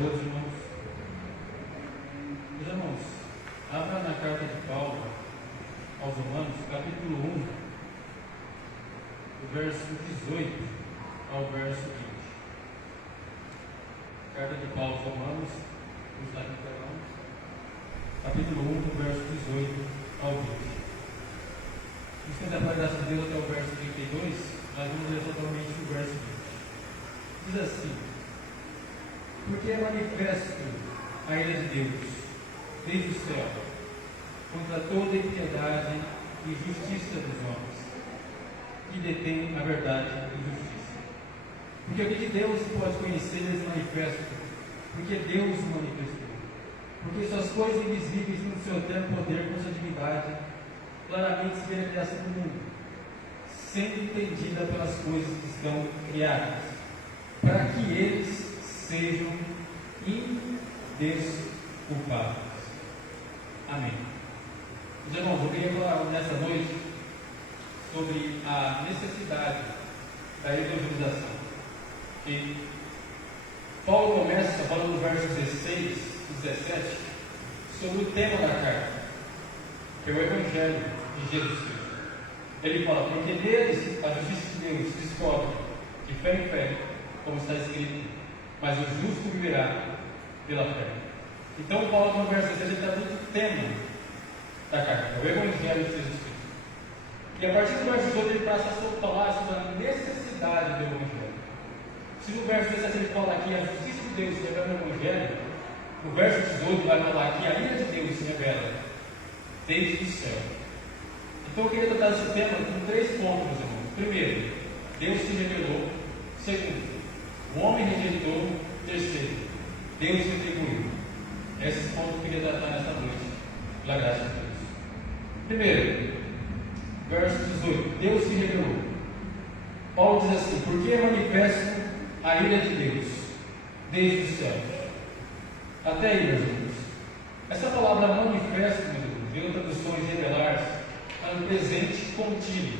todos, irmãos. Meus irmãos, abra na carta de Paulo aos Romanos, capítulo 1, do verso 18 ao verso 20. Carta de Paulo aos Romanos, capítulo 1, do verso 18 ao 20. Vamos tentar para a graça de Deus até o verso 32, mas vamos ler totalmente o verso 20. Diz assim: porque é manifesto a ira de Deus desde o céu contra toda impiedade e justiça dos homens que detêm a verdade e justiça. Porque o que de Deus se pode conhecer eles manifestam, porque Deus o manifestou. Porque suas coisas invisíveis no seu eterno poder com sua divindade claramente se vê na criação do mundo, sendo entendida pelas coisas que estão criadas, para que eles sejam indesculpáveis. Amém. Meus irmãos, eu queria falar nessa noite sobre a necessidade da evangelização. E Paulo começa falando no verso 16 e 17 sobre o tema da carta, que é o Evangelho de Jesus Cristo. Ele fala: porque neles a justiça de Deus descobre de fé em fé, como está escrito, mas o justo viverá pela fé. Então Paulo no verso 16 está dando o tema da carta, o Evangelho de Jesus Cristo. E a partir do verso 18 ele passa a falar sobre a necessidade do Evangelho. Se no verso 17 ele fala que a justiça de Deus se revela no Evangelho, no verso 18 vai falar que a ira de Deus se revela desde o céu. Então eu queria tratar esse tema com 3 pontos, meus irmãos. Primeiro, Deus se revelou. Segundo, o homem rejeitou. Terceiro, Deus retribuiu. Esses pontos eu queria tratar nessa noite, pela graça de Deus. Primeiro, verso 18: Deus se revelou. Paulo diz assim: porque é manifesto a ira de Deus desde os céus. Até aí, meus irmãos. Essa palavra manifesto, meus irmãos, em outras traduções, revelar-se, é um presente contínuo.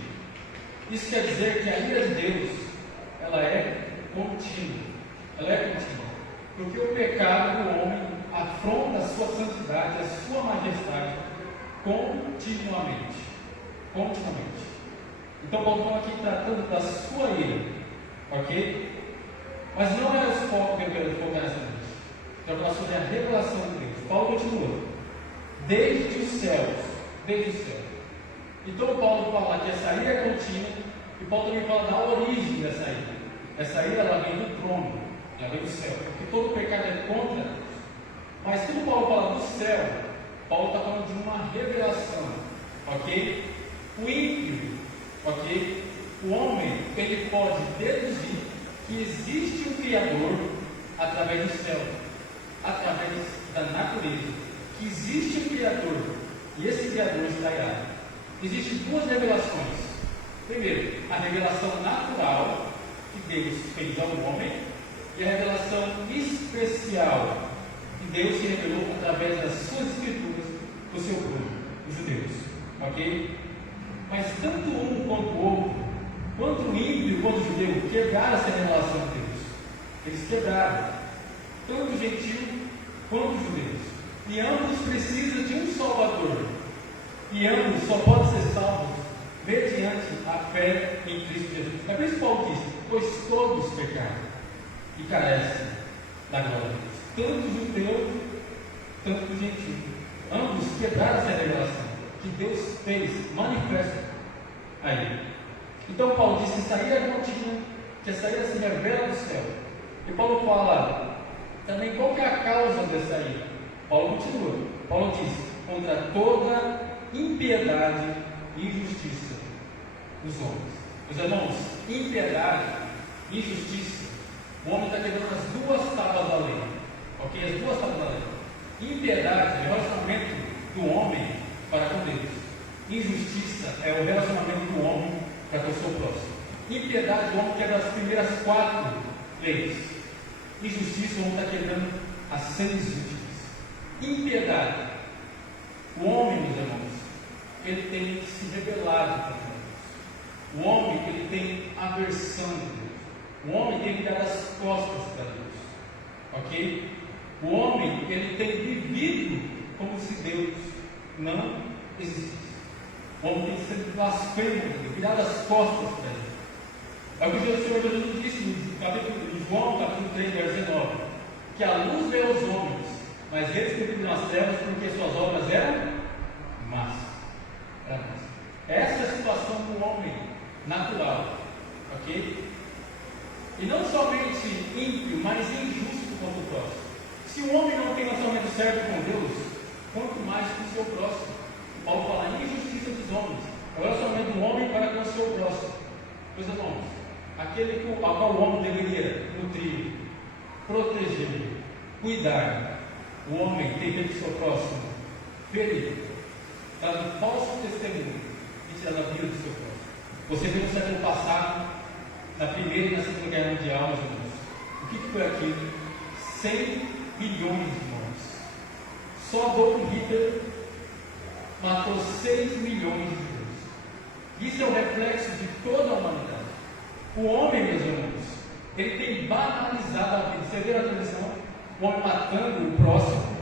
Isso quer dizer que a ira de Deus, ela é contínua. Ela é contínua. Porque o pecado do homem afronta a sua santidade, a sua majestade, continuamente. Continuamente. Então, Paulo está aqui tratando da sua ira. Ok? Mas não é o foco que eu quero focar nessa noite. Eu quero falar sobre a revelação de Deus. Paulo continua. Desde os céus. Desde os céus. Então, Paulo fala que essa ira é contínua. E Paulo também fala da origem dessa ira. Essa ira, ela vem do trono. Ela vem do céu. Porque todo pecado é contra Deus. Mas quando Paulo fala do céu, Paulo está falando de uma revelação. Ok? O ímpio, ok? O homem, ele pode deduzir que existe um Criador através do céu, através da natureza, que existe um Criador, e esse Criador está irado. Existem 2 revelações. Primeiro, a revelação natural que Deus fez ao homem, e a revelação especial que Deus se revelou através das suas escrituras do seu povo, os judeus. Ok? Mas tanto um quanto o outro, quanto o ímpio quanto o judeu, quebraram essa revelação de Deus. Eles quebraram, tanto o gentio quanto os judeus. E ambos precisam de um Salvador. E ambos só podem ser salvos mediante a fé em Cristo Jesus. É por isso que Paulo diz: pois todos pecaram e carecem da glória de Deus. Tanto o judeu, tanto o gentio. Ambos quebraram essa revelação que Deus fez, manifesta a ele. Então Paulo diz que essa ira é contínua, que essa ira se revela do céu. E Paulo fala também qual que é a causa dessa ira. Paulo continua. Paulo diz: contra toda impiedade e injustiça dos homens. Meus irmãos, impiedade e injustiça, o homem está quebrando as 2 tábuas da lei. Ok? As 2 tábuas da lei. Impiedade é o relacionamento do homem para com Deus. Injustiça é o relacionamento do homem para com o seu próximo. Impiedade, o homem quebra as primeiras 4 leis. Injustiça, o homem está quebrando as 6 últimas. Impiedade, o homem, meus irmãos, ele tem se rebelado contra Deus. O homem, ele tem aversão de Deus. O homem tem que dar as costas para Deus. Ok? O homem, ele tem vivido como se Deus não existisse. O homem tem sido blasfemo, virado as costas para ele. É o que o Senhor Jesus disse em João, capítulo 3, verso 19: que a luz veio aos homens, mas eles viviam nas trevas porque suas obras eram más. Essa é a situação do homem natural, ok? E não somente ímpio, mas injusto contra o próximo. Se o homem não tem relacionamento certo com Deus, quanto mais com o seu próximo. Paulo fala em injustiça dos homens. É o relacionamento do homem para com o seu próximo. Meus irmãos, aquele ao qual o homem deveria nutrir, proteger, cuidar, o homem tem feito o seu próximo ferido, dando falso testemunho e tirando a vida do seu próximo. Você viu no século passado, na Primeira e na Segunda Guerra Mundial, meus irmãos, o que foi aquilo? 100 milhões de mortes. Só Adolf Hitler matou 6 milhões de judeus. Isso é o reflexo de toda a humanidade. O homem, meus irmãos, ele tem banalizado a vida. Você vê na televisão o homem matando o próximo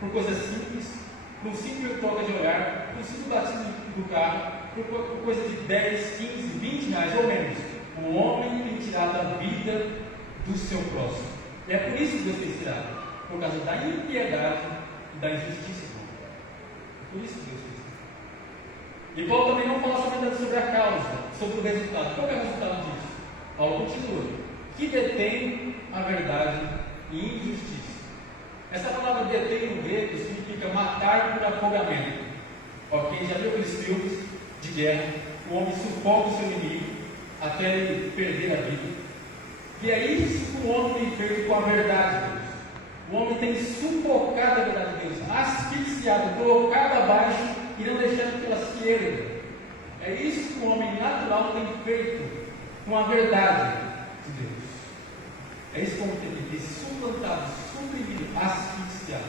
por coisas simples, por um simples troca de olhar, por um simples batismo do carro, por coisa de 10, 15, 20 reais ou menos. O homem tem tirado a vida do seu próximo. E é por isso que Deus tem tirado, por causa da impiedade e da injustiça. É por isso que Deus fez. E Paulo também não fala sobre a causa, sobre o resultado. Qual é o resultado disso? Paulo continua: que detém a verdade e injustiça. Essa palavra detém no grego significa matar por afogamento. Ok? Já viu aqueles filmes de guerra? O homem sufoca o seu inimigo até ele perder a vida. E é isso que o homem tem feito com a verdade de Deus. O homem tem sufocado a verdade de Deus, asfixiado, colocado abaixo e não deixando que ela se erga. É isso que o homem natural tem feito com a verdade de Deus. É isso que o homem tem suplantado, suprimido, asfixiado.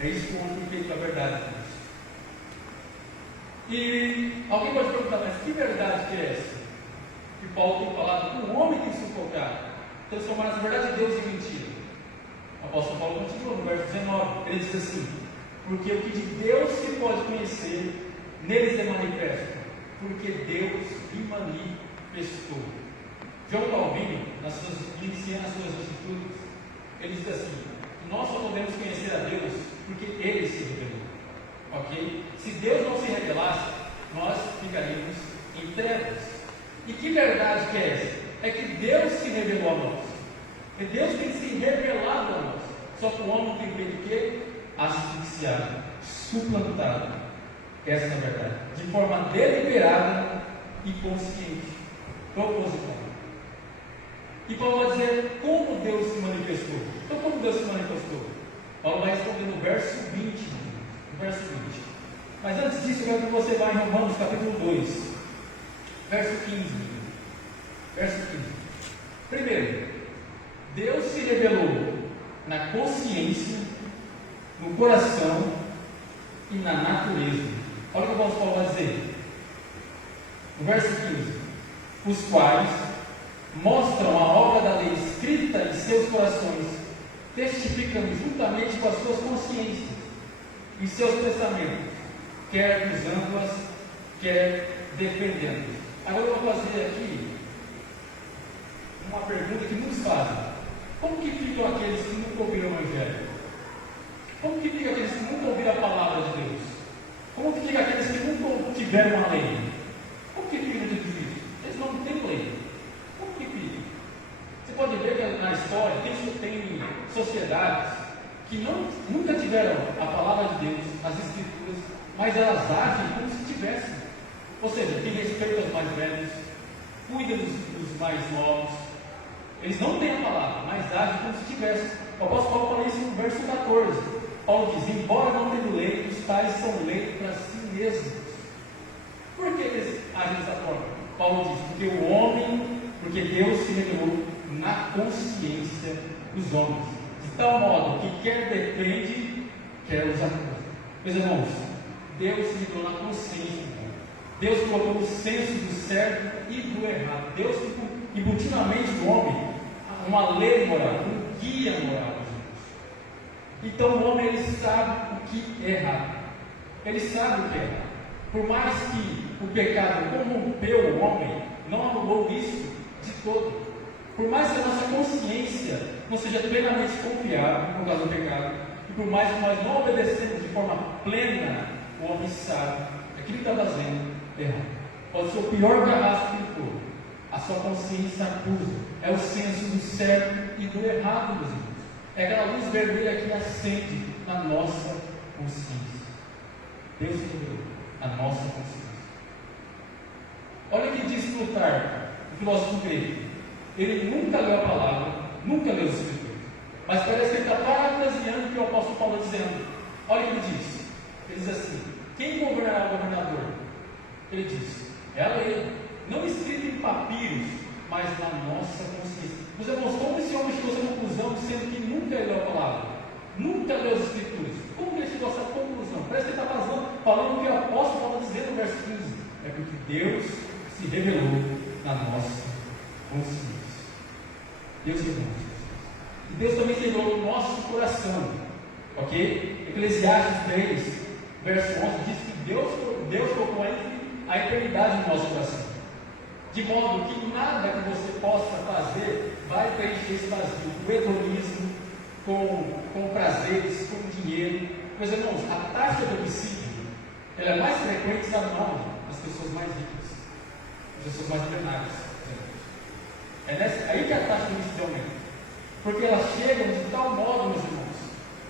É isso que o homem tem feito com a verdade de Deus. E alguém pode perguntar, mas que verdade que é essa? Que Paulo tem falado que o homem tem sufocado, transformar a verdade de Deus em mentira. O apóstolo Paulo continua no verso 19, ele diz assim: porque o que de Deus se pode conhecer, neles é manifesto, porque Deus lhe manifestou. João Calvino, iniciando as suas atitudes, ele diz assim: nós só podemos conhecer a Deus porque Ele se revelou. Ok? Se Deus não se revelasse, nós ficaríamos em trevas. E que verdade que é essa? É que Deus se revelou a nós. E Deus tem se revelado a nós. Só que o homem tem feito o quê? Asfixiado, suplantado. Essa é a verdade. De forma deliberada e consciente, proposital. E Paulo vai dizer como Deus se manifestou. Então, como Deus se manifestou? Paulo vai responder no verso 20. No verso 20. Mas antes disso, eu quero que você vá em Romanos capítulo 2, verso 15. Verso 15. Primeiro, Deus se revelou na consciência, no coração e na natureza. Olha o que o apóstolo Paulo vai dizer. No verso 15: os quais mostram a obra da lei escrita em seus corações, testificando juntamente com as suas consciências e seus pensamentos, quer acusando-as, quer defendendo. Agora eu vou fazer aqui uma pergunta que muitos fazem: como que ficam aqueles que nunca ouviram o Evangelho? Como que ficam aqueles que nunca ouviram a palavra de Deus? Como que ficam aqueles que nunca tiveram uma lei? Como que fica tudo isso? Eles não têm lei. Como que fica? Você pode ver que na história tem sociedades que nunca tiveram a palavra de Deus, as Escrituras, mas elas agem como se tivessem. Ou seja, tem respeito aos mais velhos, cuida dos mais novos. Eles não têm a palavra, mas agem como se tivessem. O apóstolo Paulo fala isso no verso 14. Paulo diz: embora não tendo lei, os tais são lei para si mesmos. Por que eles agem dessa forma? Paulo diz: porque Deus se revelou na consciência dos homens, de tal modo que quer defende, quer os acusa. Meus irmãos, Deus se revelou na consciência. Deus colocou o senso do certo e do errado. Deus embutiu na mente do homem uma lei moral, um guia moral. Então o homem, ele sabe o que é errado. Ele sabe o que é errado. Por mais que o pecado corrompeu o homem, não anulou isso de todo. Por mais que a nossa consciência não seja plenamente confiável por causa do pecado, e por mais que nós não obedecemos de forma plena, o homem sabe que aquilo que está fazendo é errado. Pode ser o pior carrasco que for, a sua consciência acusa. É o senso do certo e do errado, meus irmãos. É aquela luz vermelha que acende na nossa consciência. Deus revelou a nossa consciência. Olha o que diz Plutarco, o filósofo grego. Ele nunca leu a palavra, nunca leu os Escrituras, mas parece que ele está parafraseando o que o apóstolo Paulo está dizendo. Olha o que ele diz. Ele diz assim: quem governará o governador? Ele diz: é a lei, não escrita em papiros, mas na nossa consciência. Meus irmãos, como esse homem chegou a essa conclusão, sendo que nunca leu a palavra, nunca leu as Escrituras? Como ele chegou a essa conclusão? Parece que ele está falando o que o apóstolo está dizendo no verso 15. É porque Deus se revelou na nossa consciência. Deus revelou. E Deus também se revelou no nosso coração. Ok? Eclesiastes 3, verso 11 diz que Deus colocou a eternidade no nosso coração. De modo que nada que você possa fazer vai preencher esse vazio. O hedonismo, com prazeres, com dinheiro. Meus irmãos, a taxa de homicídio ela é mais frequente, sabe onde? Nas pessoas mais ricas, as pessoas mais milionárias. É aí que a taxa de homicídio aumenta. Porque elas chegam de tal modo, meus irmãos,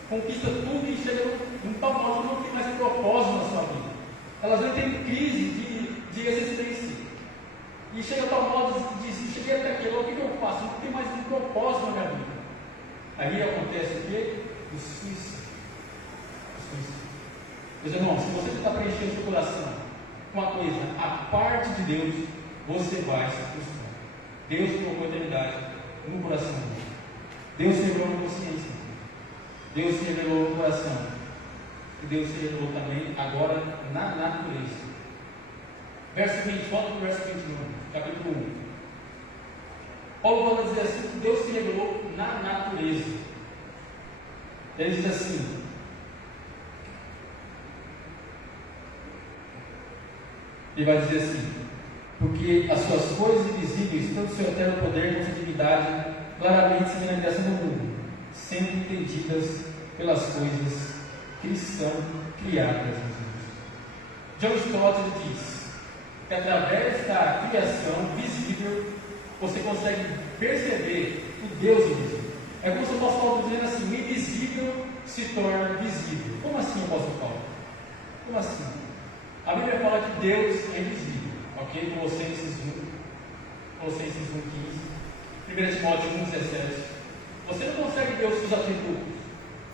conquista tudo e chegam de tal modo que não tem mais propósito na sua vida. Elas não têm crise de existência. E chega a tal modo de cheguei até aqui, agora o que eu faço? Não tem mais um propósito na minha vida. Aí acontece o quê? O suicídio. Meus irmãos, se você está preenchendo o seu coração com uma coisa, a parte de Deus, você vai se frustrar. Deus colocou a eternidade no coração dele. Deus se revelou na consciência. Deus se revelou no coração. E Deus se revelou também agora na natureza. Verso 20, volta para o verso 21, capítulo 1. Paulo vai dizer assim que Deus se revelou na natureza. Ele diz assim: ele vai dizer assim: porque as suas coisas invisíveis, todo o seu eterno poder com sua divindade, claramente se manifestam no mundo, sendo entendidas pelas coisas que são criadas. John Stott diz que através da criação visível você consegue perceber o Deus invisível. É como se o apóstolo Paulo dizendo assim: o invisível se torna visível. Como assim, apóstolo Paulo? Como assim? A Bíblia fala que Deus é invisível, ok? Colossenses 1, 15, 1 Timóteo 1, 17. Você não consegue ver os seus atributos,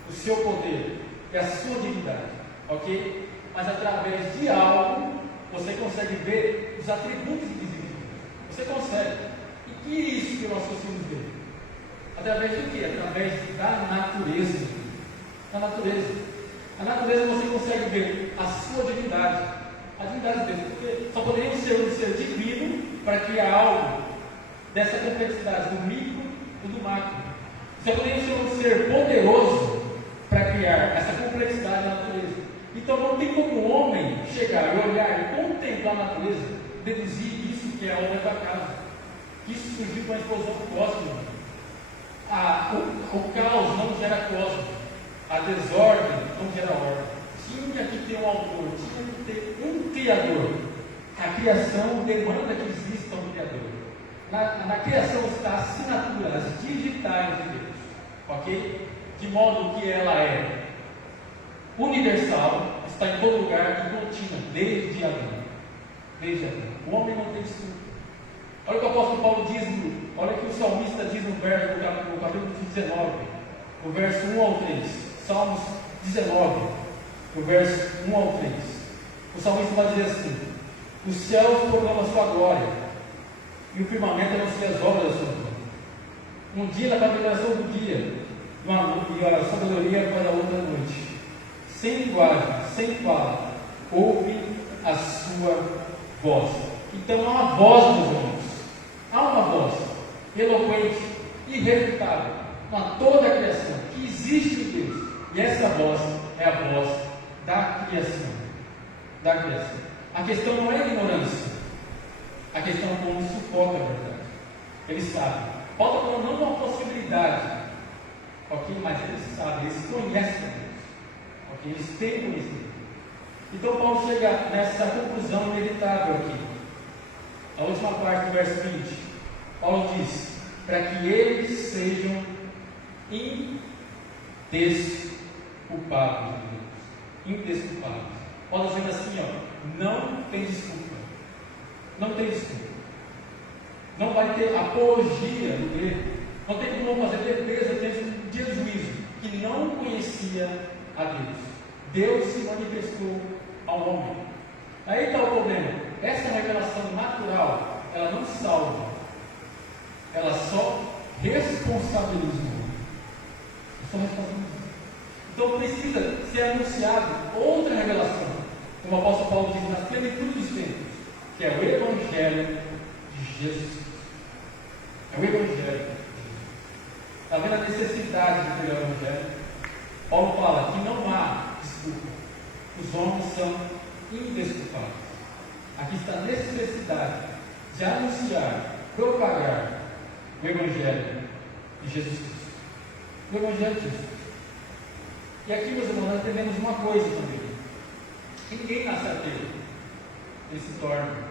o seu poder e a sua divindade, ok? Mas através de algo você consegue ver os atributos invisíveis. Você consegue. E que é isso que nós conseguimos ver? Através do que? Através da natureza. Da natureza. A natureza você consegue ver a sua divindade. A divindade de Deus. Porque só poderíamos ser um ser divino para criar algo dessa complexidade, do micro e do macro. Só poderíamos ser um ser poderoso para criar essa complexidade da natureza. Então não tem como o homem chegar e olhar e contemplar a natureza, deduzir isso que é a obra da casa. Isso surgiu com a explosão cósmica. O caos não gera cosmos, a desordem não gera ordem. Tinha que ter um autor, tinha que ter um criador. A criação demanda que exista um criador. Na criação está a assinatura, as digitais de Deus, ok? De modo que ela é universal, está em todo lugar e contínua, desde Adão. Desde Adão. O homem não tem desculpa. Olha o que o apóstolo Paulo diz, olha o que o salmista diz no capítulo 19, no verso 1 ao 3. Salmos 19, no verso 1 ao 3. O salmista vai dizer assim: os céus proclamam a sua glória, e o firmamento anuncia as obras da sua mão. Um dia na contemplação do dia, e a sabedoria para a outra noite. Sem linguagem, sem fala, ouve a sua voz. Então há uma voz, meus irmãos. Há uma voz eloquente, irrefutável, com toda a criação, que existe em Deus. E essa voz é a voz da criação. Da criação. A questão não é ignorância. A questão é como suporta a verdade. Ele sabe. Paulo está falando não uma possibilidade. Ok? Mas eles sabem, eles conhecem a Deus. Ok? Eles têm conhecimento. Então Paulo chega nessa conclusão inevitável aqui. A última parte do verso 20. Paulo diz: para que eles sejam indesculpáveis de Deus. Indesculpáveis. Paulo dizendo assim, ó, não tem desculpa. Não tem desculpa. Não vai ter apologia no grego. Não tem como fazer defesa diante do dia do juízo, que não conhecia a Deus. Deus se manifestou ao homem. Aí está o problema. Essa revelação natural, ela não salva. Ela só responsabiliza o homem. Só responsabiliza. Então precisa ser anunciado outra revelação. Como o apóstolo Paulo diz, na plenitude dos tempos, que é o Evangelho de Jesus. É o Evangelho. Está vendo a necessidade de ter o Evangelho? Paulo fala que não há desculpa. Os homens são indesculpáveis. Aqui está a necessidade de anunciar, propagar o Evangelho de Jesus Cristo. O Evangelho de Jesus. E aqui, meus irmãos, nós entendemos uma coisa também. Ninguém nasce ateu. Ele se torna.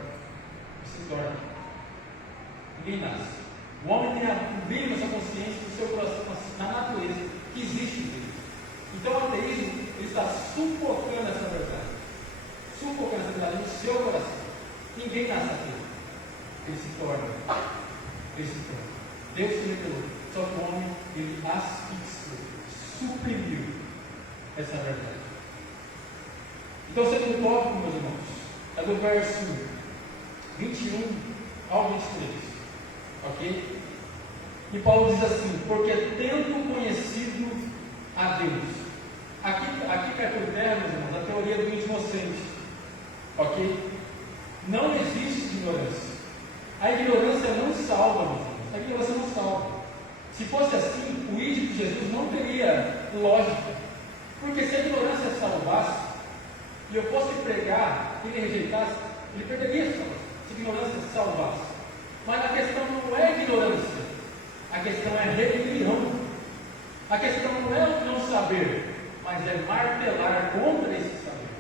Ninguém nasce. O homem tem a bem sua consciência do seu coração, na natureza, que existe Deus. Então o ateísmo, ele está sufocando essa verdade. Sufocando essa verdade no seu coração. Ninguém nasce ateu. Ele se torna. Deus se revelou. Só que o homem, ele asfixiou, suprimiu essa verdade. Então, o segundo tópico, meus irmãos, é do verso 21 ao 23. Ok? E Paulo diz assim: porque tendo conhecido a Deus. Aqui cai por terra, meus irmãos, a teoria do inocente. Ok? Não existe ignorância. A ignorância não salva, meus irmãos. A ignorância não salva. Se fosse assim, o ídolo de Jesus não teria lógica. Porque se a ignorância salvasse, e eu fosse pregar e ele rejeitasse, ele perderia a salvação. Se a ignorância salvasse. Mas a questão não é ignorância. A questão é rebelião. A questão não é o não saber, mas é martelar contra esse saber.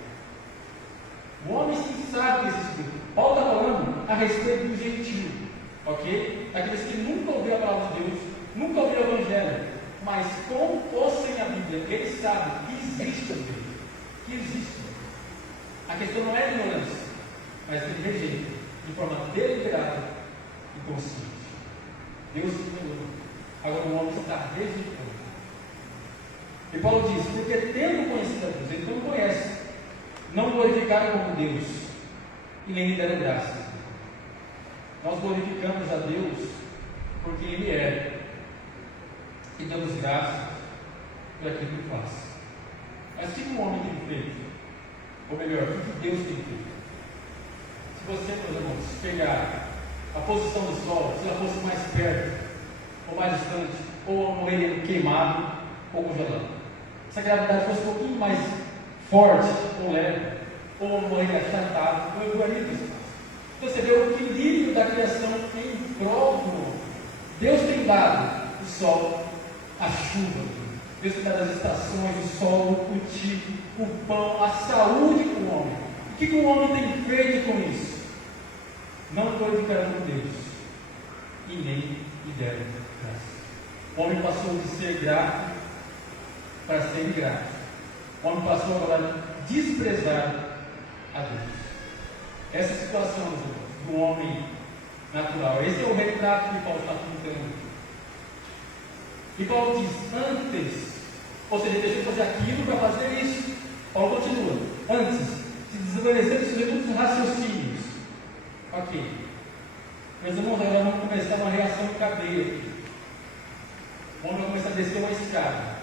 O homem sim sabe desse espírito. Paulo está falando a respeito do gentio, ok? Aqueles que nunca ouviram a palavra de Deus, nunca ouviram o Evangelho, mas com ou sem a Bíblia, eles sabem que existe a Deus, que existe. A questão não é ignorância, mas ele rejeita de forma deliberada e consciente. Deus se revelou. Agora o homem está rejeitando. E Paulo diz: porque tendo conhecido a Deus, ele não conhece, não glorificaram como Deus e nem lhe deram graça. Nós glorificamos a Deus porque Ele é, e damos graça por aquilo que faz. Mas o que o homem tem feito? Ou melhor, o que Deus tem feito? Se você, por exemplo, pegar a posição do Sol, se ela fosse mais perto, ou mais distante, ou morreria queimado, ou congelado. Se a gravidade fosse um pouquinho mais forte, ou leve, ou morreria achatado, ou voaria do espaço. Então você vê o equilíbrio da criação em prol do homem. Deus tem dado o sol, a chuva, Deus tem dado as estações, o sol, o cultivo, o pão, a saúde para o homem. O que o homem tem feito com isso? Não glorificaram Deus e nem lhe deram graça. O homem passou de ser grato para ser ingrato. O homem passou agora a desprezar a Deus. Essa situação do homem natural, esse é o retrato que Paulo está pintando. E Paulo diz: antes, ou seja, deixou de fazer aquilo para fazer isso. Paulo continua: antes, se desvaneceram sobre os raciocínios. Ok. Meus irmãos, agora vamos começar uma reação em cadeia aqui. O homem vai começar a descer uma escada.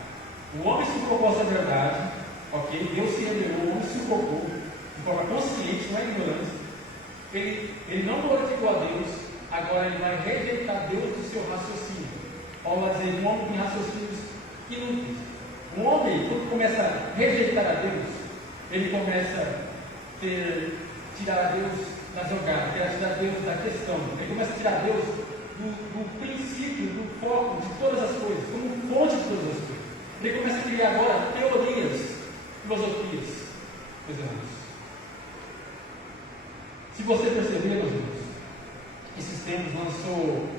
O homem se propôs a verdade, ok? Deus se revelou, o homem se colocou de forma consciente, não é ignorância. Ele não glorificou a Deus, agora ele vai rejeitar Deus do seu raciocínio. Paulo vai dizer: um homem tem raciocínios inúteis. Um homem, quando começa a rejeitar a Deus, ele começa a tirar a Deus da jogada, tirar Deus da questão. Ele começa a tirar Deus do princípio, do foco de todas as coisas, como fonte de todas as coisas. Ele começa a criar agora teorias, filosofias, meus irmãos. Se você perceber, meus irmãos, esses tempos lançou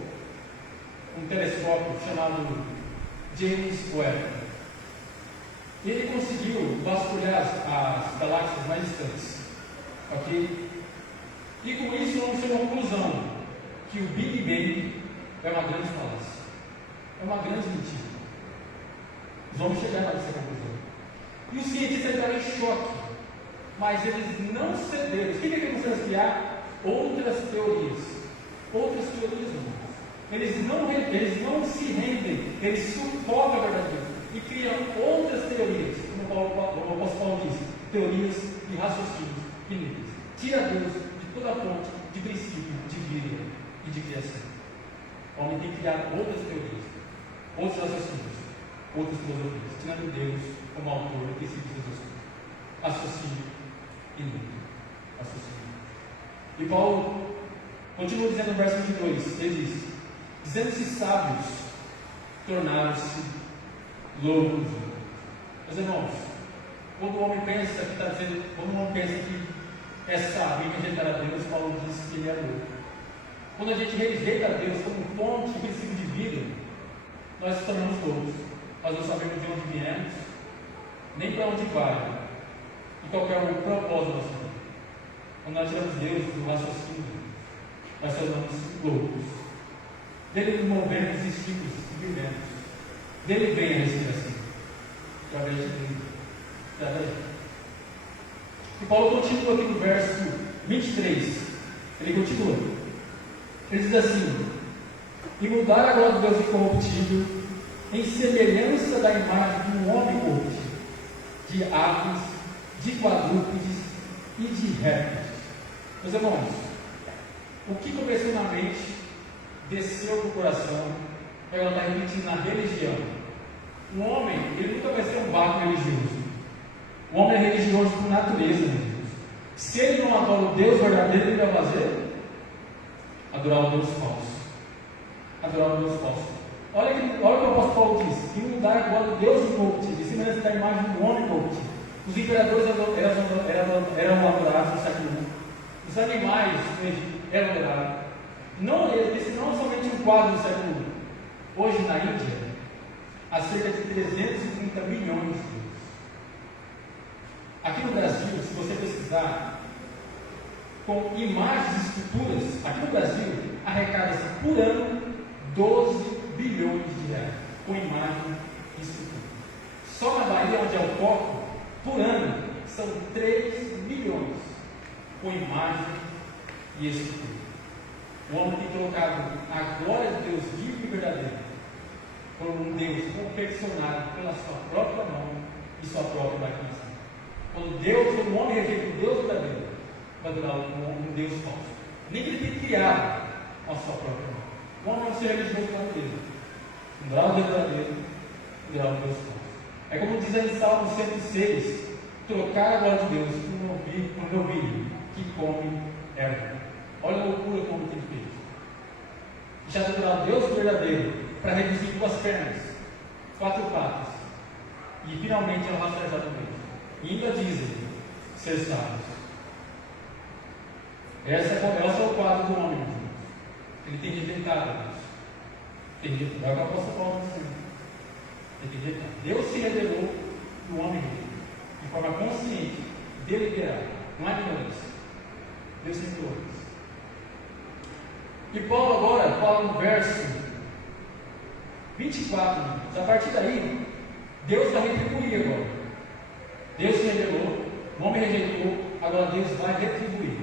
um telescópio chamado James Webb. E ele conseguiu vasculhar as galáxias mais distantes. Ok? E com isso vamos ter uma conclusão: que o Big Bang é uma grande falácia, é uma grande mentira. Vamos chegar nessa conclusão. E os cientistas entraram em choque, mas eles não cederam. O que eles começaram a criar? Outras teorias. Outras teorias, irmãos. Eles não se rendem, eles sufocam a verdade e criam outras teorias, como o apóstolo Paulo diz, teorias de raciocínios finitos. Tira Deus de toda a fonte de princípio, de vida e de criação. O homem tem que criar outras teorias, outros raciocínios, outras filosofias, tirando Deus como autor de princípios das coisas. Raciocínio inútil. Raciocínio. E Paulo continua dizendo no verso 22, ele diz: dizendo-se sábios, tornaram-se loucos. Meus irmãos, quando o homem pensa que está dizendo, quando o homem pensa que é sábio e rejeitar a Deus, Paulo diz que ele é louco. Quando a gente rejeita a Deus como fonte e princípio de vida, nós nos tornamos loucos. Nós não sabemos de onde viemos, nem para onde vai, e qual é o propósito da nossa vida. Quando nós tiramos Deus do raciocínio, nós tornamos loucos. Dele nos movemos instintos e vivemos. Dele vem a respiração, através de Deus. E Paulo continua aqui no verso 23. Ele continua. Ele diz assim: e mudar a glória de Deus incorruptível em semelhança da imagem de um homem corruptível, de aves, de quadrúpedes e de répteis. Meus irmãos, o que começou na mente desceu para o coração, agora está repetindo na religião. Um homem, ele nunca vai ser um vago religioso. O homem é religioso por natureza, meu Deus. Se ele não adora o Deus verdadeiro, ele vai fazer? Adorar o Deus falso. Adorar o Deus falso. Olha o que o apóstolo Paulo diz: e mudar a glória de Deus incorruptível, em cima da imagem do homem corruptível. Os imperadores eram adorados no século I. Os animais eram adorados. Esse não é somente um quadro do século I. Hoje na Índia, há cerca de 330 milhões de deuses. Aqui no Brasil, se você pesquisar com imagens e esculturas, aqui no Brasil arrecada-se por ano 12 bilhões de reais com imagem e escultura. Só na Bahia, onde é o foco, por ano são 3 milhões com imagem e escultura. O homem tem colocado a glória de Deus vivo e verdadeiro como um Deus confeccionado pela sua própria mão e sua própria imaginação. Quando o homem rejeita o Deus verdadeiro, vai adorar um Deus falso. Nem que ele tenha criado a sua própria mão. O homem não seja religioso com a natureza. Adorar o Deus verdadeiro, adorar o Deus falso. É como diz aí em Salmo 106, trocar a glória de Deus por um novilho que come erva. Olha a loucura que o homem tem feito. Já de adorar o Deus verdadeiro para reduzir 2 pernas, 4 patas e finalmente ao rastrejar também. E ainda dizem ser sábios. Esse é o quadro do homem. Ele tem rejeitado a Deus. É o que o apóstolo Paulo está dizendo. Ele tem rejeitado. Deus se revelou do homem de forma consciente, deliberada, não há ignorância. Deus se revelou. E Paulo agora fala no verso 24. A partir daí, Deus vai retribuir agora. Deus se revelou, o homem rejeitou, agora Deus vai retribuir.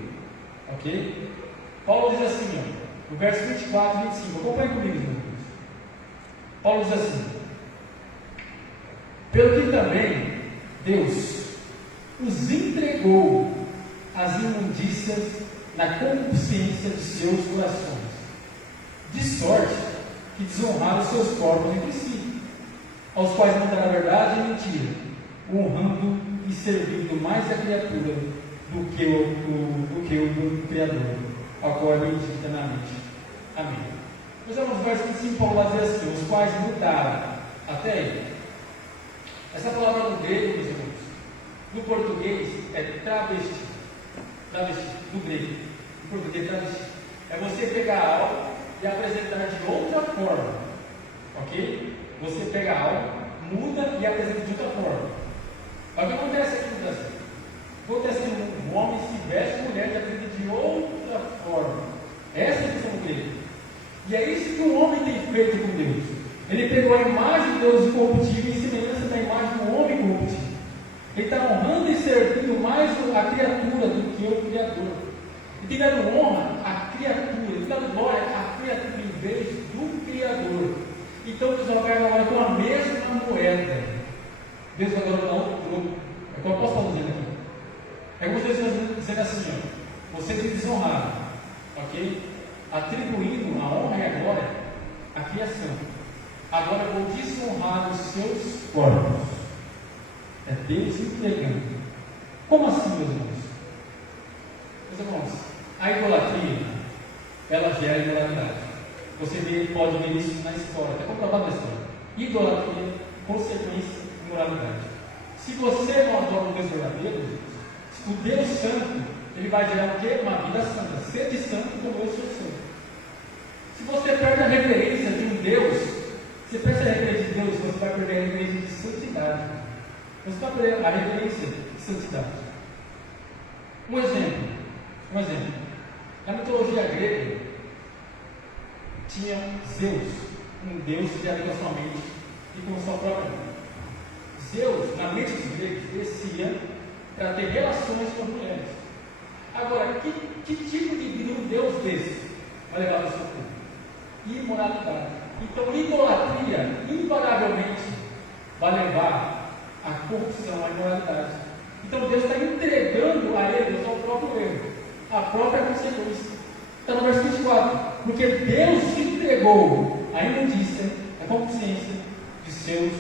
Ok? Paulo diz assim, ó, no verso 24 e 25, acompanhe comigo, meus irmãos. Paulo diz assim: pelo que também Deus os entregou às imundícias na concupiscência de seus corações, de sorte que desonraram seus corpos entre si, aos quais mudaram a verdade e a mentira, honrando e servindo mais a criatura do que o Criador, ao qual é bendito eternamente. Amém. Meus irmãos, verso 25, Paulo vai dizer assim: os quais mudaram. Até aí. Essa palavra no grego, meus irmãos, no português é travesti. Travesti, do grego. No português, travesti. É você pegar algo e apresentar de outra forma. Ok? Você pega algo, muda e apresenta de outra forma. Olha o que acontece aqui no Brasil. Acontece que um homem se veste mulher e apresenta de outra forma. Essa é a questão do grego. E é isso que o homem tem feito com Deus. Ele pegou a imagem de Deus incorruptível em semelhança da imagem do homem corruptível. Ele está honrando e servindo mais a criatura do que o Criador. Ele tem dado honra à criatura, ele tem dado glória à criatura em vez do Criador. Então Deus vai agora com a mesma moeda. Deus agora dá outro troco. É o que eu posso estar dizendo aqui. É como se Deus estivesse dizendo assim: ó, vocês me desonraram, ok? Atribuindo a honra e a glória à criação. Agora eu vou desonrar os seus corpos. É Deus entregando. Como assim, meus irmãos? Meus irmãos, a idolatria, ela gera imoralidade. Você pode ver isso na história, está comprovado na história. Idolatria, consequência, imoralidade. Se você não adora o Deus verdadeiro, o Deus santo, ele vai gerar o quê? Uma vida santa. Sede santo como eu sou santo. Se você perde a referência de um Deus, você perde a referência de Deus, você vai perder a referência de santidade. Você vai perder a referência de santidade. Um exemplo. Na mitologia grega, tinha Zeus, um Deus que era com a sua mente e com a sua própria mente. Zeus, na mente dos gregos, descia para ter relações com as mulheres. Agora, que tipo de vida um Deus desse vai levar para o seu corpo? Imoralidade. Então, idolatria, invariavelmente, vai levar à corrupção, à imoralidade. Então, Deus está entregando a eles ao próprio erro, a própria consequência. Está no verso 24. Porque Deus entregou a imundícia, a consciência de seus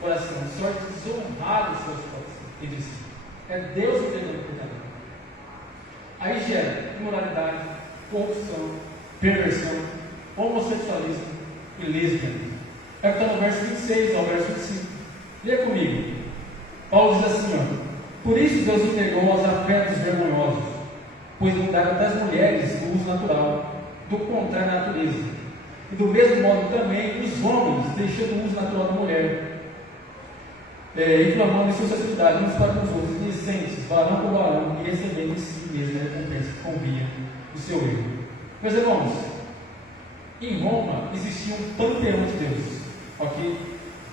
corações, sorte de desonrar os seus corações. Ele disse: é Deus entregando o pecado. Aí gera imoralidade, corrupção, perversão, homossexualismo e lesbianismo. É o que está no verso 26 ao verso 25. Leia comigo. Paulo diz assim: ó, por isso Deus entregou aos afetos vergonhosos, pois mudaram das mulheres o uso natural, do contrário à natureza. E do mesmo modo também os homens, deixando o uso natural da mulher, inflamando em sua sexualidade uns para com os outros, decentes, varão por varão, e recebendo em si mesmo a recompensa que convinha do seu erro. Meus irmãos, em Roma existia um panteão de deuses, ok?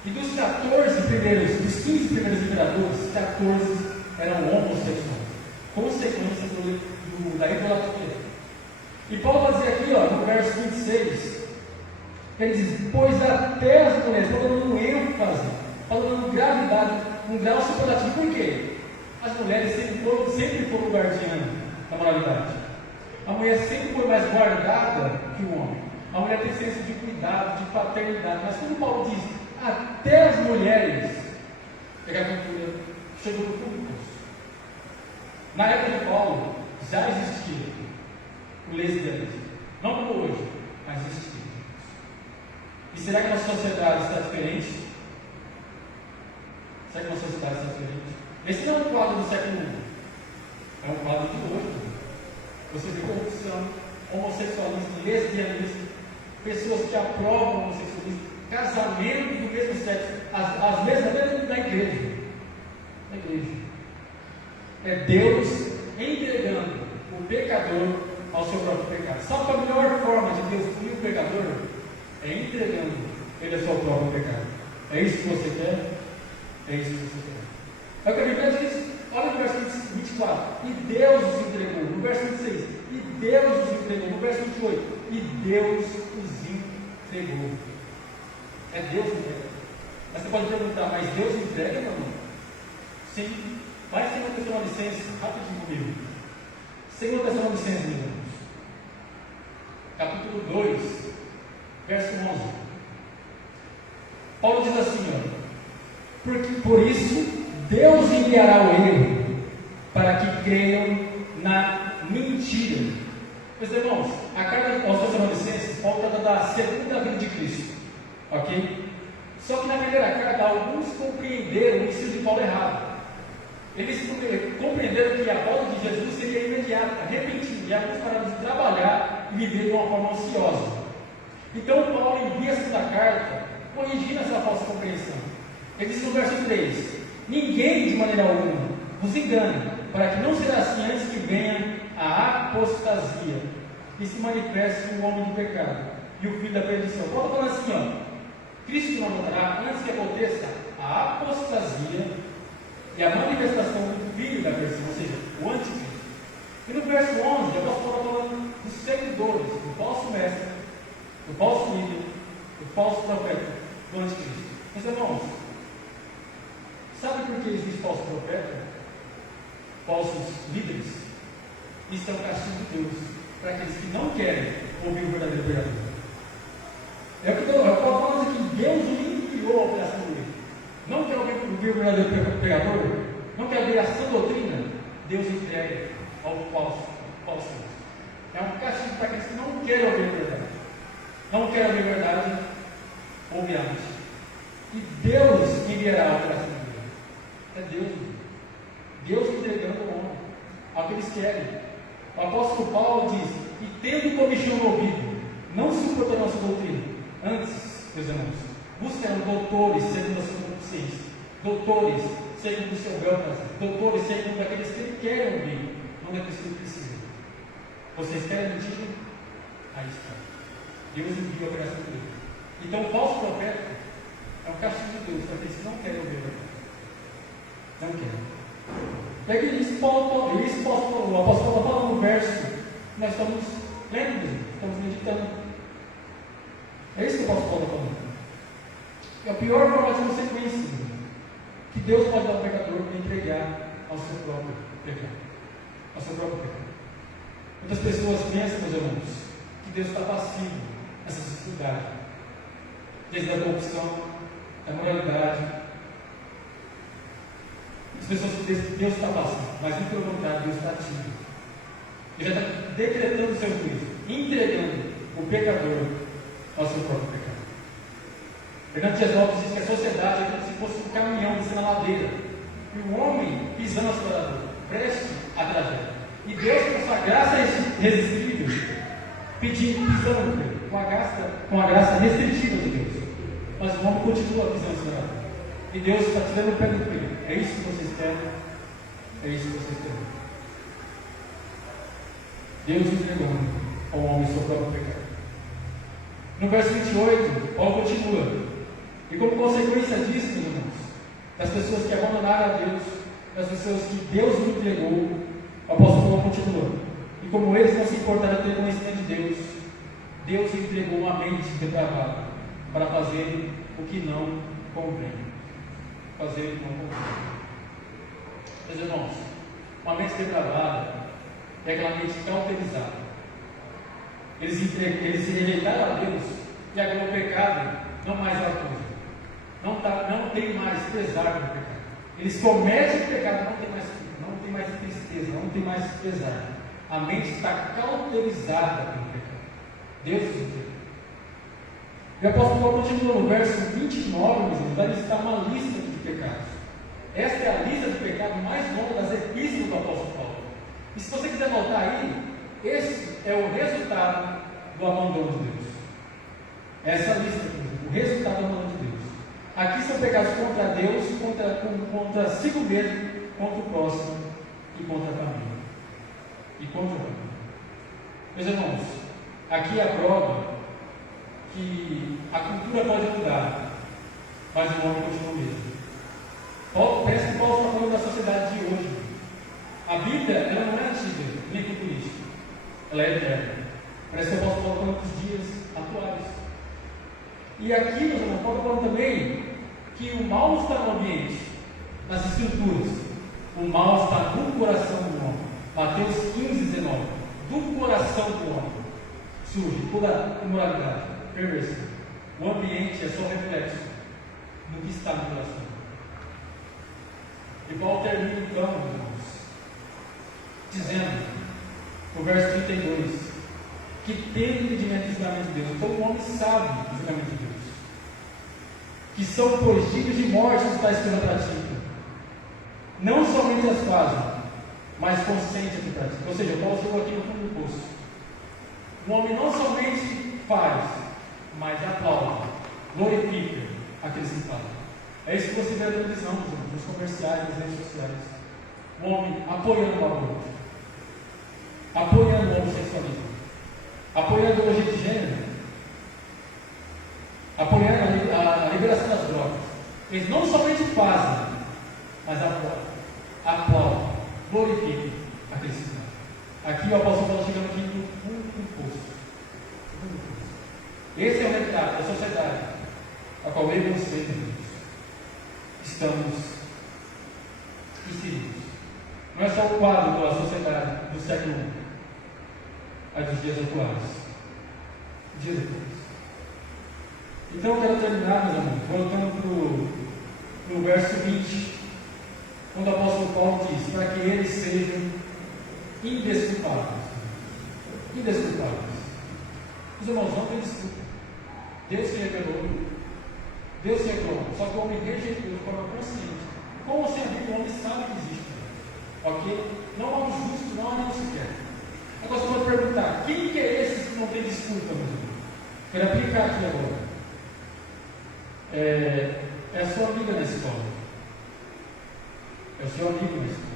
E dos 15 primeiros imperadores, 14 eram homossexuais, consequência da idolatria. E Paulo vai dizer aqui, ó, no verso 26, ele diz: pois até as mulheres, falando no ênfase, falando em gravidade, um grau superlativo. Por quê? As mulheres sempre foram guardiãs da moralidade. A mulher sempre foi mais guardada que o homem. A mulher tem senso de cuidado, de paternidade. Mas quando Paulo diz até as mulheres, pegar a cultura, chegou no público. Na época de Paulo, já existia o lesbianismo. Não como hoje, mas existia. E será que a nossa sociedade está diferente? Será que a nossa sociedade está diferente? Esse não é um quadro do século I, é um quadro de hoje. Você vê corrupção, homossexualismo, lesbianismo, pessoas que aprovam o homossexualismo, casamento do mesmo sexo, as mesmas dentro da igreja. Na igreja. É Deus entregando o pecador ao seu próprio pecado. Sabe qual a melhor forma de Deus punir o pecador? É entregando ele ao seu próprio pecado. É isso que você quer? É isso que você quer. É o que a Bíblia diz. Olha no verso 24. E Deus os entregou. No verso 26. E Deus os entregou. No verso 28. E Deus os entregou. É Deus que entrega. Mas você pode perguntar: mas Deus entrega, meu irmão? Sim. Vai em 2 Tessalonicenses, rapidinho comigo. 2 Tessalonicenses, meus irmãos. Capítulo 2, verso 11. Paulo diz assim, ó: Por isso, Deus enviará o erro para que creiam na mentira. Meus irmãos, a carta aos Tessalonicenses, Paulo trata da segunda vinda de Cristo, ok? Só que na primeira carta, alguns compreenderam o ensino de Paulo errado. Eles compreenderam que a volta de Jesus seria imediata, repentina, e alguns pararam de trabalhar e viver de uma forma ansiosa. Então, Paulo envia a segunda carta, corrigindo essa falsa compreensão. Ele diz no verso 3: ninguém, de maneira alguma, vos engane, para que não será assim antes que venha a apostasia e se manifeste o homem do pecado e o filho da perdição. Paulo está falando assim, ó: Cristo não voltará antes que aconteça a apostasia e a manifestação do filho da perdição, ou seja, o anticristo. E no verso 11, o apóstolo está falando dos seguidores, do falso mestre, do falso líder, do falso profeta, do anticristo. Meus irmãos, sabe por que existe falso profeta, falsos líderes? Isso é o castigo de Deus para aqueles que não querem ouvir o verdadeiro pregador. É o que eu falo falando aqui: Deus enviou a operação do livro. Não quer ouvir o verdadeiro pregador? Não quer ouvir a sã doutrina? Deus entrega ao falso. É um castigo para aqueles que não querem ouvir a verdade. Não querem ouvir a verdade, ouve a mentira. E Deus enviará a operação do livro. É Deus. Deus entregando ao homem, ao que eles querem. O apóstolo Paulo diz: e tendo comichão no ouvido, não suportarão a sua doutrina. Antes, meus irmãos, buscarão doutores segundo a sua consciência, doutores segundo o seu bel prazer, doutores segundo aqueles que querem ouvir, não daqueles que precisam. Vocês querem mentira? Aí está. Deus envia a operação de Deus. Então, o falso profeta é um castigo de Deus para aqueles que não querem ouvir a verdade. Não querem. É que isso, o apóstolo Paulo fala no verso, nós estamos lendo, estamos meditando. É isso que o apóstolo Paulo está falando. É a pior forma de consequência que Deus pode dar ao pecador é entregar ao seu próprio pecado. Ao seu próprio pecado. Muitas pessoas pensam, meus irmãos, que Deus está passivo nessa dificuldade, desde a corrupção, da moralidade. As pessoas pensam que Deus está passivo, mas não pelo contrário, Deus está ativo. Ele já está decretando o seu juízo, entregando o pecador ao seu próprio pecado. Fernando Dias Lopes diz que a sociedade é como se fosse um caminhão descendo a ladeira, e o homem pisando no acelerador, preste a tragédia. E Deus, com sua graça irresistível, pisando com a graça restritiva de Deus. Mas o homem continua pisando no acelerador. E Deus está tirando o pé do freio. É isso que vocês querem? É isso que vocês querem. Deus entregando ao homem seu próprio pecado. No verso 28, Paulo continua. E como consequência disso, meus irmãos, das pessoas que abandonaram a Deus, das pessoas que Deus lhe entregou, o apóstolo Paulo continua. E como eles não se importaram ter conhecimento de Deus, Deus entregou uma mente depravada para fazer o que não convém. Fazer o que não convém. Meus irmãos, uma mente depravada é aquela mente cauterizada. Eles se rejeitaram a Deus e agora o pecado não mais acusa. Não tem mais pesar no pecado. Eles cometem o pecado, não tem mais tristeza, não tem mais pesar. A mente está cauterizada pelo pecado. Deus os entregou. E o apóstolo Paulo continua no verso 29, vai listar uma lista de pecados. Esta é a lista de pecados mais longa das epístolas do apóstolo Paulo. E se você quiser notar aí, esse é o resultado do abandono de Deus. Essa lista aqui, o resultado do abandono de Deus. Aqui são pecados contra Deus, contra si mesmo, contra o próximo e contra a família. E contra o família. Meus irmãos, aqui é a prova que a cultura pode mudar, mas o homem continua o mesmo. Parece que Paulo está falando da sociedade de hoje. A Bíblia ela não é antiga, nem futurística. Ela é eterna. Parece que eu posso falar dos dias atuais. E aqui, meus irmãos, Paulo está falando também que o mal está no ambiente, nas escrituras. O mal está no coração do homem. Mateus 15, 19. Do coração do homem surge toda imoralidade, perversão. O ambiente é só reflexo do que está no coração. E Paulo termina então, irmãos, dizendo, no verso 32, que tem entendimento do julgamento de Deus. Então o homem sabe do julgamento de Deus. Que são pois dignos de morte os tais que não praticam. Não somente as fazem, mas consciente que praticam. Ou seja, Paulo chegou aqui no fundo do poço. O homem não somente faz, mas aplaude, glorifica aqueles que fazem. É isso que você vê na televisão, nos comerciais, nas redes sociais. O homem apoiando o aborto, apoiando o homossexualismo, apoiando a ideologia de gênero, apoiando a liberação das drogas. Eles não somente fazem, mas aplaudem, glorificam aqueles que fazem. Aqui o apóstolo Paulo chegando aqui no fundo do poço. Esse é o retrato da sociedade a qual eu e você estamos inseridos. Não é só o quadro da sociedade do século I, a dos dias atuais. Dias atuais. Então eu quero terminar, meus amigos, voltando para o verso 20, quando o apóstolo Paulo diz, para que eles sejam indesculpáveis. Indesculpáveis. Os irmãos, não tem desculpa. Deus se revelou. Deus se revelou. Só que o homem rejeitou de forma consciente. Como assim a Bíblia, o homem sabe que existe. Ok? Não há um justo, não há nenhum sequer. Agora você pode perguntar, quem que é esse que não tem desculpa, meu irmão? Quero aplicar aqui agora. É a sua amiga na escola. É o seu amigo na escola.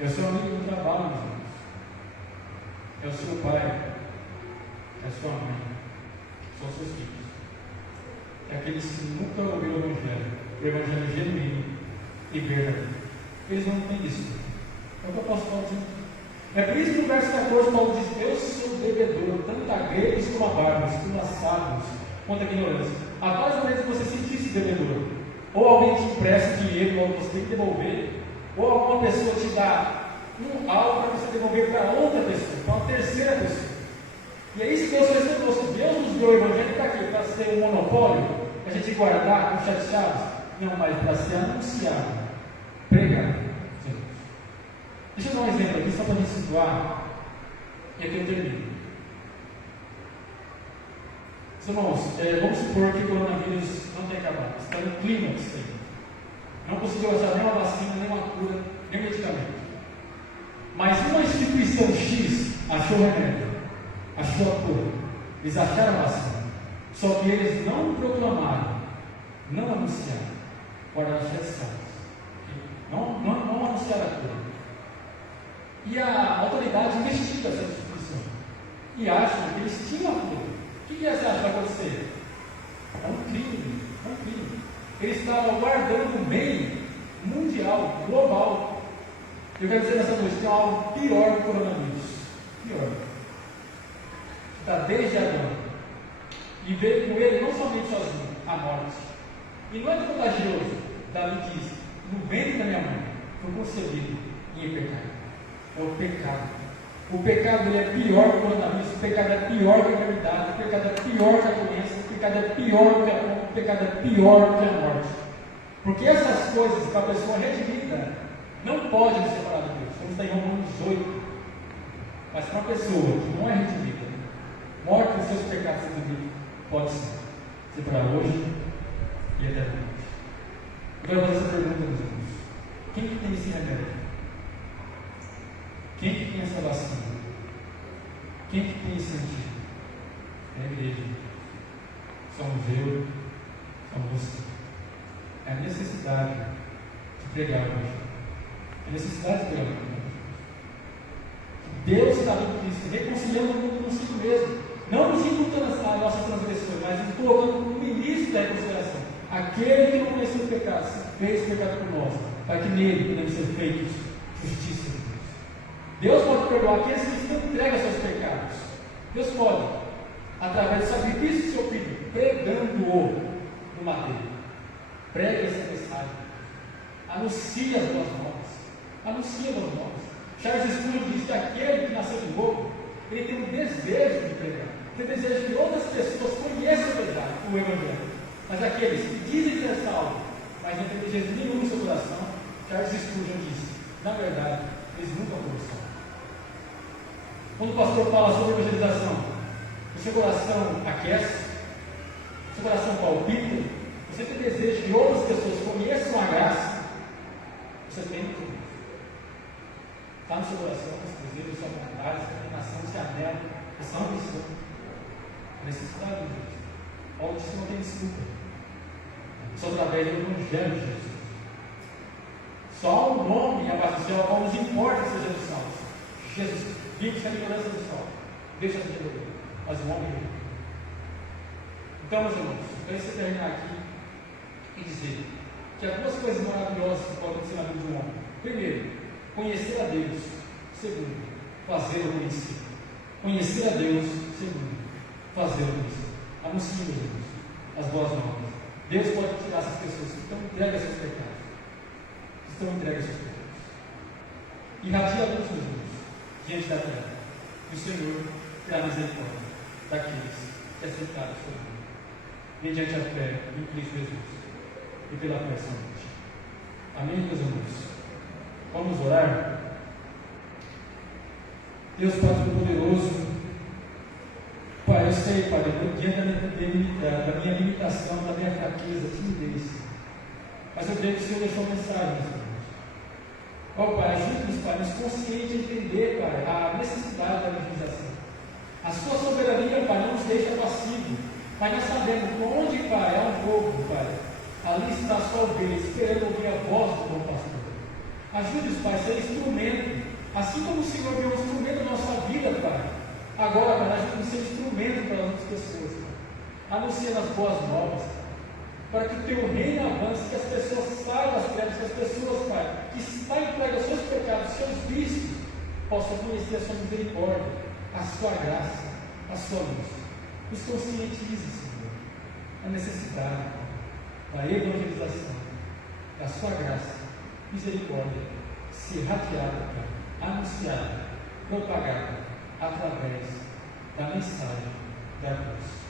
É o seu amigo no trabalho, meus irmãos. É o seu pai. É a sua mãe. São seus filhos. É aqueles que nunca ouviram o Evangelho genuíno e verdadeiro. Eles não têm isso. É o que eu posso falar dizer. É por isso que no verso 14 Paulo diz: eu sou devedor, tanto a gregos como a bárbaros, como a sábios, quanto a ignorância. Há várias maneiras de você sentir-se devedor. Ou alguém te empresta dinheiro, ou você tem que devolver, ou alguma pessoa te dá algo para você devolver para outra pessoa, para uma terceira pessoa. E é isso que Deus fez conosco. Deus nos deu o Evangelho para quê? Para ser um monopólio? Para a gente guardar com sete chaves? Não, mas para ser anunciado, pregado. Deixa eu dar um exemplo aqui, só para a gente situar, e aqui eu termino. Irmãos, vamos supor que o coronavírus não tenha acabado, está no clímax aí. Não conseguiu achar nem uma vacina, nem uma cura, nem medicamento. Mas uma instituição X achou o remédio, achou a cura, eles acharam a vacina, só que eles não proclamaram, não anunciaram, guardaram as chaves, não anunciaram a cura. E a autoridade investiga essa instituição e acha que eles tinham a cura. O que você acha que vai acontecer? É um crime, é um crime. Eles estavam guardando um bem mundial, global. Eu quero dizer nessa noite, tem algo pior do coronavírus. Pior. Está desde Adão. E veio com ele não somente sozinho, a morte. E não é contagioso. Davi diz, no ventre da minha mãe, foi concebido em pecado. É o pecado. O pecado ele é pior que o coronavírus, o pecado é pior que a enfermidade, o pecado é pior que a doença, o pecado é pior que a fome, o pecado é pior que a morte. Porque essas coisas, para a pessoa redimida, não podem se separar de Deus, como está em Romanos 8. Mas para uma pessoa que não é redimida, morte nos seus pecados redimidos, pode ser separar hoje e eternamente. Eu quero fazer essa pergunta, meus irmãos: quem que tem esse remédio? Quem que tem essa vacina? Quem que tem esse sentido? É a igreja. Somos eu, somos você. É a necessidade de pregar hoje. É a necessidade de pregar hoje. Deus está em Cristo, reconciliando o mundo consigo mesmo. Não nos imputando as nossas transgressões, mas nos colocando no início da reconciliação. Aquele que não conheceu o pecado, se fez pecado por nós, para que nele podemos ser feitos justiça. Deus pode perdoar aqueles que estão entregues aos seus pecados. Deus pode, através do sacrifício do seu filho, pregando-o no madeiro. Pregue essa mensagem. Anuncie as boas novas. Anuncie as boas novas. Charles Spurgeon diz que aquele que nasceu de novo, ele tem um desejo de pregar. Tem desejo que outras pessoas conheçam a verdade, o Evangelho. Mas aqueles que dizem ter salvo, mas não tem desejo nenhum no seu coração, Charles Spurgeon disse: na verdade, eles nunca conversaram. Quando o pastor fala sobre evangelização, o seu coração aquece, o seu coração palpita, você tem desejo que outras pessoas conheçam a graça, você tem que ter. Está no seu coração, esse desejo, sua vontade, essa determinação, esse anelo, essa ambição, a necessidade de Deus. Paulo disse que não tem desculpa. Só através do Evangelho de Jesus. Só o nome e a base social qual nos importa que seja dos salvos. Jesus, vive sem ignorância do sol. Deixa de ter, mas o homem vive. Então, meus irmãos, eu quero terminar aqui e dizer que há duas coisas maravilhosas que podem acontecer na vida de um homem. Primeiro, conhecer a Deus. Segundo, fazê-lo conhecer. Conhecer a Deus. Segundo, fazê-lo conhecer. Anuncie, meus irmãos, as boas novas. Deus pode tirar essas pessoas que estão entregues a seus pecados. Que estão entregues a seus pecados. Irradia a luz, meus irmãos, diante da terra. E o Senhor terá misericórdia daqueles que aceitaram o seu nome. Mediante a fé em Cristo Jesus e pela fé somente. Amém, meus irmãos? Vamos orar? Deus Pai Todo-Poderoso, Pai, eu sei, Pai, diante da minha limitação, da minha fraqueza, timidez, mas eu creio que o Senhor deixou mensagem, meus irmãos. Ó Pai, ajude-nos, Pai, nos conscientes de entender, Pai, a necessidade da evangelização. A sua soberania, Pai, não nos deixa passivos, mas nós sabemos que onde, Pai, há um povo, Pai, ali está a sua ovelha, esperando ouvir a voz do bom pastor. Ajude-nos, Pai, a ser instrumento, assim como o Senhor deu um instrumento na nossa vida, Pai. Agora, Pai, nós vamos ser instrumento para as outras pessoas, Pai. Anunciando as boas novas, para que o Teu reino avance, que as pessoas saiam das trevas, que as pessoas, Pai, que estão entregues aos seus pecados, aos seus vícios, possam conhecer a Sua misericórdia, a Sua graça, a Sua luz. Nos conscientize, Senhor, a necessidade da evangelização, da Sua graça, misericórdia, ser radiada, Pai, anunciada, propagada, através da mensagem da cruz.